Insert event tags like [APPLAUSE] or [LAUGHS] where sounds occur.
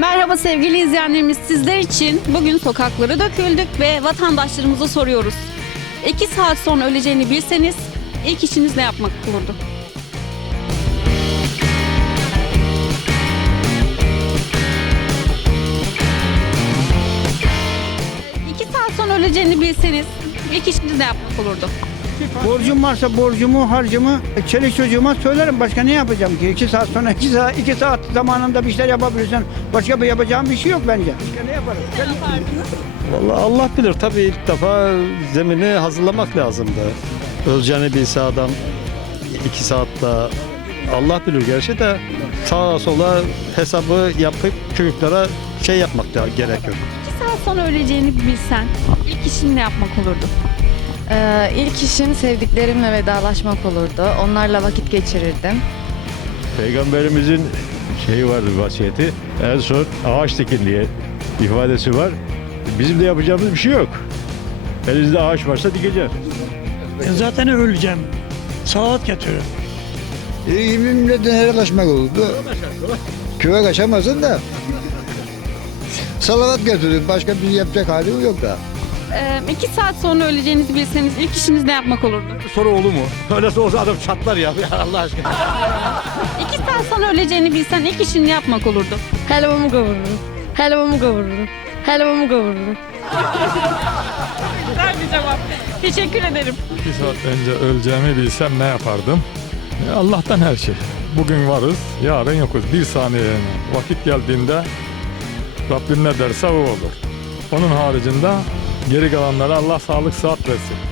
Merhaba sevgili izleyenlerimiz sizler için bugün sokaklara döküldük ve vatandaşlarımıza soruyoruz. 2 saat sonra öleceğini bilseniz ilk işiniz ne yapmak olurdu? İki saat sonra öleceğini bilseniz ilk işiniz ne yapmak olurdu? Borcum varsa borcumu, harcımı e, çelik çocuğuma söylerim. Başka ne yapacağım ki? İki saat sonra, [LAUGHS] iki saat, iki saat zamanında bir şeyler yapabilirsen başka bir yapacağım bir şey yok bence. Başka ne yaparım? Vallahi Allah bilir tabii ilk defa zemini hazırlamak lazım da. Öleceğini bilse adam iki saatte Allah bilir gerçi de sağa sola hesabı yapıp çocuklara şey yapmak da gerekiyor. İki saat sonra öleceğini bilsen ilk işin ne yapmak olurdu? Ee, ilk işim sevdiklerimle vedalaşmak olurdu. Onlarla vakit geçirirdim. Peygamberimizin şeyi vardı vasiyeti. En son ağaç dikin diye ifadesi var. Bizim de yapacağımız bir şey yok. Elinizde ağaç varsa dikeceğiz. Ben zaten öleceğim. Saat getiririm. İyi milletin her kaçmak oldu. Köye kaçamazsın da. Salavat götürdüm. Başka bir yapacak hali yok da. Ee, iki saat sonra öleceğinizi bilseniz ilk işiniz ne yapmak olurdu? Soru olur mu? Öyle olsa adam çatlar ya Allah aşkına. İki saat sonra öleceğini bilsen ilk işin ne yapmak olurdu? Helvamı kavururum. Helvamı kavururum. Helvamı kavururum. Güzel bir cevap. Teşekkür ederim. Bir saat önce öleceğimi bilsem ne yapardım? E, Allah'tan her şey. Bugün varız, yarın yokuz. Bir saniye yani. Vakit geldiğinde Rabbim ne derse o olur. Onun haricinde geri kalanlara Allah sağlık sıhhat versin.